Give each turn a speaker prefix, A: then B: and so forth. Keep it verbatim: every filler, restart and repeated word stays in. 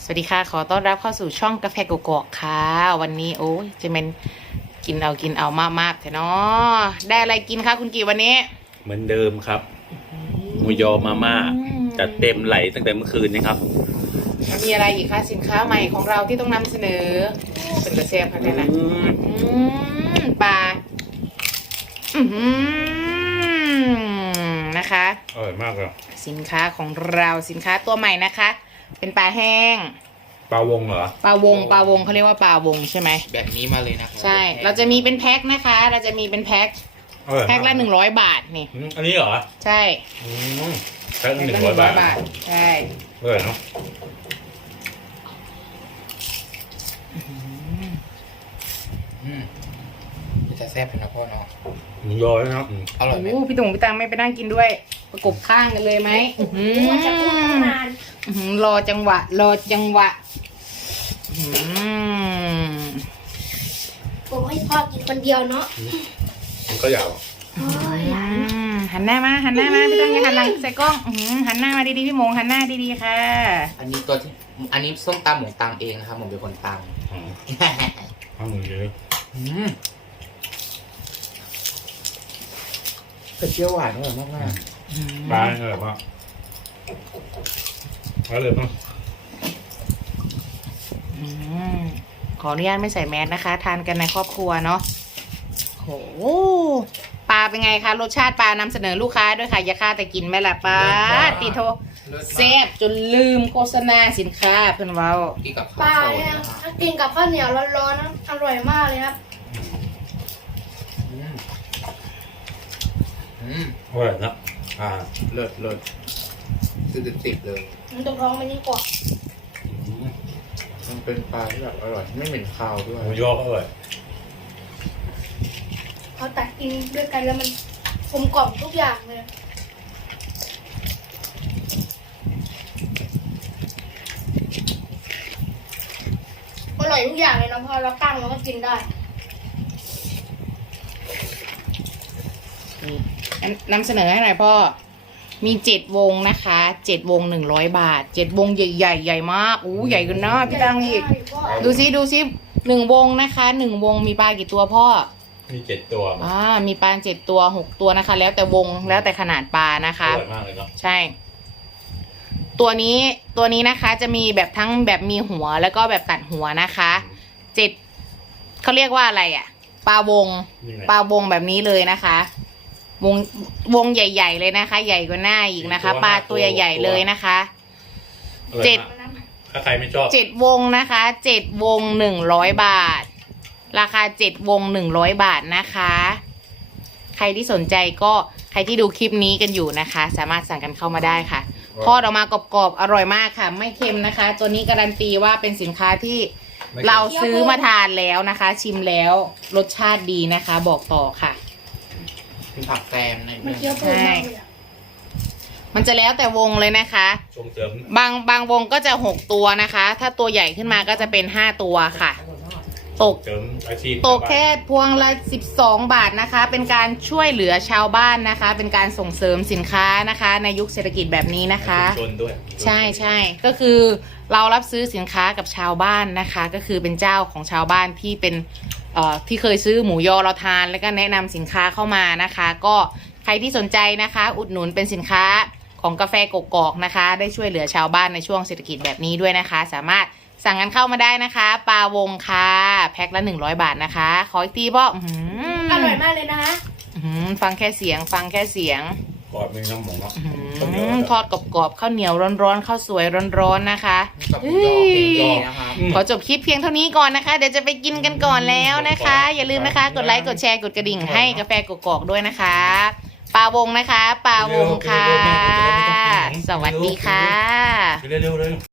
A: สวัสดีค่ะขอต้อนรับเข้าสู่ช่องกาแฟกกอกค่ะวันนี้โอ้ยจะเป็นกินเอากินเอามากๆแต่เนาะได้อะไรกินคะคุณกีวันนี้
B: เหมือนเดิมครับหมูยอมาม่าจัดเต็มไหลตั้งแต่เมื่อคืนนี้ครับ
A: มีอะไรอีกคะสินค้าใหม่ของเราที่ต้องนำเสนอเป็นกระเซียบค่ะเนี่ยนะปลานะคะ
B: อร่อยมากเลย
A: สินค้าของเราสินค้าตัวใหม่นะคะเป็นปลาแห้ง
B: ปลาวงเหรอ
A: ปลาวงปลาวงเขาเรียกว่าปลาวงใช่ไหม
C: แบบนี้มาเลยนะ
A: ใช่เราจะมีเป็นแพ็คนะคะ เราจะมีเป็นแพ็คแพ็คละหนึ่งร้อยบาทนี่
B: อันนี้เหรอ
A: ใช่
B: แพ็คละหนึ่งร้อยบาท
A: ใช่
B: อร่อยเนาะ
C: จะแซ่บเป็นนะพ่อเนาะ
B: หมูยอนะ
C: อร่อยไหม
A: พี่ตุ่งพี่ตังไม่ไปนั่งกินด้วยประกบข้างกันเลยไหม
D: จะพูดตั้งนาน
A: รอจังหวะรอจังหวะ
D: ผมให้พ่อกินคนเดียวเนาะ
B: มันก็ยาว
A: หันหน้ามาหันหน้ามาพี่ตังอย่าหันหลังใส่กล้องหันหน้ามาดีๆพี่หมงหันหน้าดีๆค่ะ
C: อันนี้ตัวที่อันนี้ส้มตำหมูตำเองนะครับผมเป็นคนตำ
B: ข้าวหมูเยอะ
C: เผ็ดเปรี้ยวหวานอร่อยมากมาก
B: ปลาอร่อยมากอร่อยมาก
A: ขออนุญาตไม่ใส่แมสนะคะทานกันในครอบครัวเนาะโหปลาเป็นไงคะรสชาติปลานำเสนอลูกค้าด้วยค่ะอย่าฆ่าแต่กินไม่ละปลาตีโทแซ่บจนลืมโฆษณาสินค้าเพื่อนเว้า
D: ปลาเนี่ยถ้ากินกับข้าวเหนียวร้อนๆนะอร่อยมากเลยครับ
B: อร่อยนะอ่า
C: เลิศเลิศสิบสิบเลย
D: มันตรงท้องมันยิ่งกว่า
C: มันเป็นปลาที่แบบอร่อยไม่เหม็นคาวด้วย
B: หมูยออร่อย
D: เขาตัดกินด้วยกันแล้วมันกลมกล่อมทุกอย่างเลยอร่อยทุกอย่างเลยนะพอเราตั้งเราก็กินได้
A: นำเสนอให้หน่อยพ่อมีเจ็ดวงนะคะเจ็ดวงหนึ่งร้อยบาทเจ็ดวงใหญ่ใหญ่ใหญ่มากอู้ใหญ่กันนะพี่ตังอีกดูซิดูซิหนึ่งวงนะคะหนึ่งวงมีปลากี่ตัวพ่อ
B: มีเจ็ดตัว
A: อ่ามีปลาเจ็ดตัวหกตัวนะคะแล้วแต่วงแล้วแต่ขนาดปลานะคะ
B: อร่อยมากเลยเนาะ
A: ใช่ตัวนี้ตัวนี้นะคะจะมีแบบทั้งแบบมีหัวแล้วก็แบบตัดหัวนะคะเจ็ดเขาเรียกว่าอะไรอ่ะปลาวงปลาวงแบบนี้เลยนะคะวงวงใหญ่ๆเลยนะคะใหญ่กว่าหน้าอีกนะคะปลาตัวใหญ่ๆเลยนะคะเจ็ด
B: ถ้าใครไม่ชอบ
A: เจ็ดวงนะคะเจ็ดวงหนึ่งร้อยบาทราคาเจ็ดวงหนึ่งร้อยบาทนะคะใครที่สนใจก็ใครที่ดูคลิปนี้กันอยู่นะคะสามารถสั่งกันเข้ามาได้ค่ะทอดออกมากรอบๆอร่อยมากค่ะไม่เค็มนะคะตัวนี้การันตีว่าเป็นสินค้าที่เราซื้อมาทานแล้วนะคะ ชิมแล้วรสชาติดีนะคะบอกต่อค่ะ
C: เป็นผักแกมใน
D: มันเคี้ยวเปิดมากเลย
A: มันจะแล้วแต่วงเลยนะคะบางบางวงก็จะหกตัวนะคะถ้าตัวใหญ่ขึ้นมาก็จะเป็นห้าตัวค่ะตกตกแค่พวงละสิบสองบาทนะคะเป็นการช่วยเหลือชาวบ้านนะคะเป็นการส่งเสริมสินค้านะคะในยุคเศรษฐกิจแบบนี้นะคะใช่ใช่ก็คือเรารับซื้อสินค้ากับชาวบ้านนะคะก็คือเป็นเจ้าของชาวบ้านที่เป็นเอ่อที่เคยซื้อหมูยอเราทานแล้วก็แนะนำสินค้าเข้ามานะคะก็ใครที่สนใจนะคะอุดหนุนเป็นสินค้าของกาแฟกกอกนะคะได้ช่วยเหลือชาวบ้านในช่วงเศรษฐกิจแบบนี้ด้วยนะคะสามารถสั่งกันเข้ามาได้นะคะปลาวงค่ะแพ็คละหนึ่งร้อยบาทนะคะขออีกทีพ่อ
D: อร่อยมากเลยนะคะ
A: ฟังแค่เสียงฟังแค่เสียง
B: กรอบเป็นน้ำหมูเนาะ
A: ทอดกรอบๆข้าวเหนียวร้อนๆข้าวสวยร้อนๆนะคะขอจบคลิปเพียงเท่านี้ก่อนนะคะเดี๋ยวจะไปกินกันก่อนแล้วนะคะอย่าลืมนะคะกดไลค์กดแชร์กดกระดิ่งให้กาแฟกกอกด้วยนะคะปลาวงนะคะปลาวงค่ะสวัสดีค่ะ